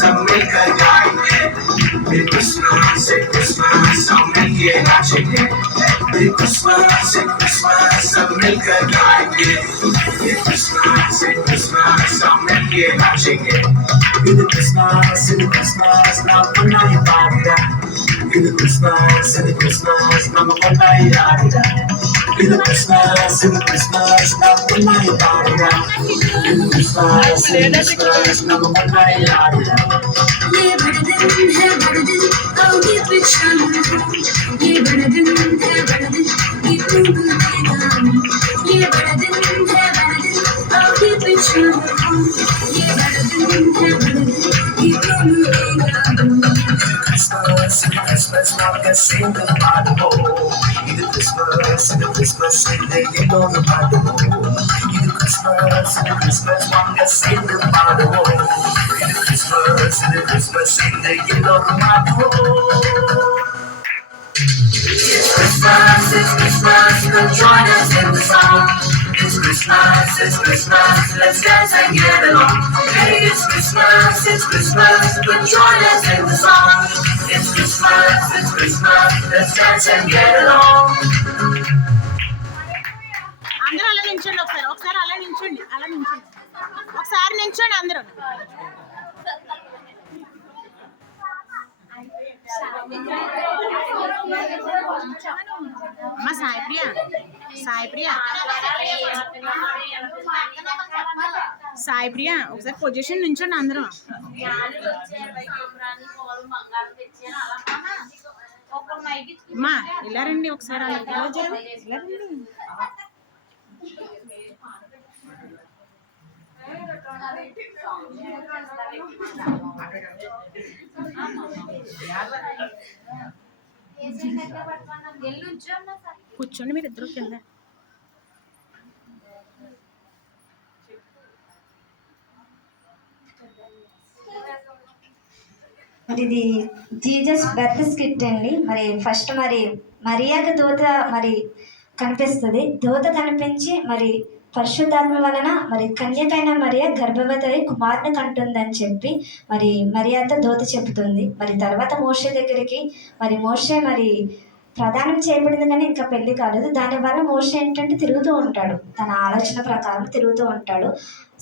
I'll make it out again. Christmas, I'll make a diet. Christmas, I'll make it out again. In the Christmas, now one night party. In the Christmas, now one night party. In the Christmas, now one night party. In the Christmas, now one night party. ये बड़े दिन है बड़े दिन आओगे पिछाना ये बड़े दिन है बड़े दिन ये टूटेगा ये बड़े दिन है बड़े दिन आओगे पिछाना ये बड़े दिन है बड़े दिन ये टूटेगा Christmas, not a single bottle. Either Christmas, they get on the bottle. Either Christmas, not a single bottle. Either Christmas, they get on the bottle. It's Christmas, come join us in the song. It's Christmas, let's dance and get along. Hey, it's Christmas, come join us in the song. It's Christmas, let's dance and get along. అందరూ అలా నించండి ఒకసారి అలా నించండి ఒకసారి నించండి అందరూ అమ్మ సాయి ప్రియ ఒకసారి position నుంచండి అందరూ అమ్మా ఇలా రండి ఒకసారి కూర్చోండి మీరు ఇద్దరు కింద మరి ఇది జీసస్ బర్త్ స్కిట్ అండి. మరి ఫస్ట్ మరి మరియాకు దూత మరి కనిపిస్తుంది. దూత కనిపించి మరి పరిశుద్ధాత్మ వలన మరి కన్యకైన మరియ గర్భవతి అయి కుమారుని కంటుందని చెప్పి మరి మరియాతో దూత చెబుతుంది. మరి తర్వాత మోషే దగ్గరికి మరి మోషే మరి ప్రదానం చేయబడింది కానీ ఇంకా పెళ్లి కాలేదు. దానివల్ల మోషే ఏంటంటే తిరుగుతూ ఉంటాడు, తన ఆలోచన ప్రకారం తిరుగుతూ ఉంటాడు.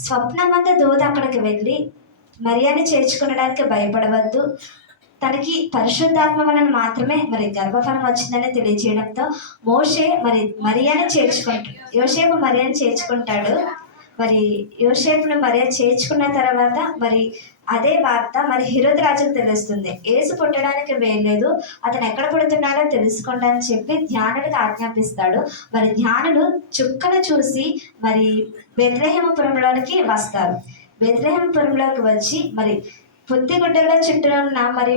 స్వప్నమంతా దూత అక్కడికి వెళ్ళి మరియాని చేర్చుకునడానికి భయపడవద్దు, తనకి పరిశుద్ధాత్మ వలన మాత్రమే మరి గర్భఫలం వచ్చిందని తెలియజేయడంతో మోషే మరి మరియాని యోసేపు మరియాని చేర్చుకుంటాడు. మరి యోసేపును మరియా చేర్చుకున్న తర్వాత మరి అదే వార్త మరి హెరోదు రాజుకు తెలుస్తుంది. యేసు పుట్టడానికి వేయలేదు, అతను ఎక్కడ పుడుతున్నాడో తెలుసుకోండి అని చెప్పి ధ్యానుడికి ఆజ్ఞాపిస్తాడు. మరి ధ్యానులు చుక్కను చూసి మరి బెత్లెహేముపురంలోనికి వస్తారు. బెత్లెహేముపురంలోకి వచ్చి మరి పొత్తిగుడ్డలో చుట్టూ ఉన్న మరి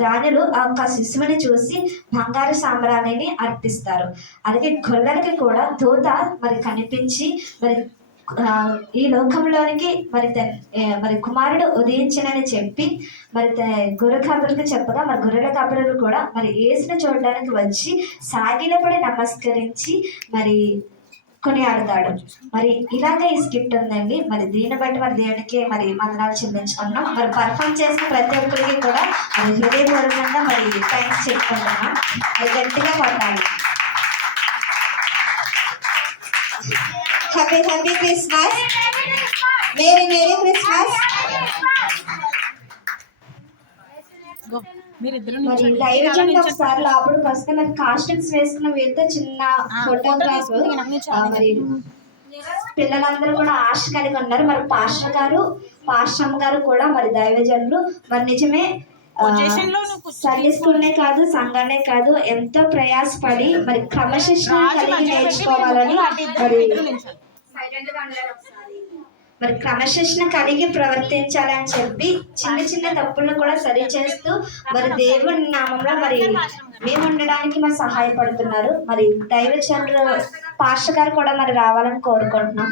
ధ్యానులు ఆ శిశువుని చూసి బంగారు సాంబ్రాణిని అర్పిస్తారు. అలాగే గొల్లలకి కూడా దూత మరి కనిపించి మరి ఈ లోకంలోనికి మరి కుమారుడు ఉదయించనని చెప్పి మరి గొర్రె కాపరులకు చెప్పగా మరి గొర్రెల కాపరులు కూడా మరి యేసుని చూడడానికి వచ్చి సాగిలపడి నమస్కరించి మరి కొనియాడతాడు. మరి ఇలాగే ఈ స్కిట్ ఉందండి. మరి దీన్ని బట్టి మరి దేవునికి మరి వందనాలు చెల్లించుకున్నాం. మరి పర్ఫామ్ చేసిన ప్రతి ఒక్కరికి కూడా మరి హృదయపూర్వకంగా మరి థ్యాంక్స్ చెప్పుకుంటున్నాం. మరి గట్టిగా కొట్టాలి. Happy Christmas, merry Christmas. మరి దైవజనులు ఒకసారి లోపలికి వస్తే మరి కాస్ట్యూమ్స్ వేసుకున్న వీళ్ళతో చిన్న ఫోటోగ్రాఫ్. మరి పిల్లలందరూ కూడా ఆశ కలిగి ఉన్నారు. మరి పాస్టర్ గారు కూడా మరి దైవజనులు మరి నిజమే సండే స్కూల్నే కాదు సంఘాన్నే కాదు ఎంతో ప్రయాసపడి మరి క్రమశిక్షణ కలిగి నేర్చుకోవాలని మరి క్రమశిక్షణ కలిగి ప్రవర్తించాలని చెప్పి చిన్న చిన్న తప్పులను కూడా సరి చేస్తూ మరి దేవుని నామంలో మరి మేము ఉండడానికి మరి సహాయపడుతున్నారు. మరి దైవజనులు పాస్టర్ గారు కూడా మరి రావాలని కోరుకుంటున్నాం.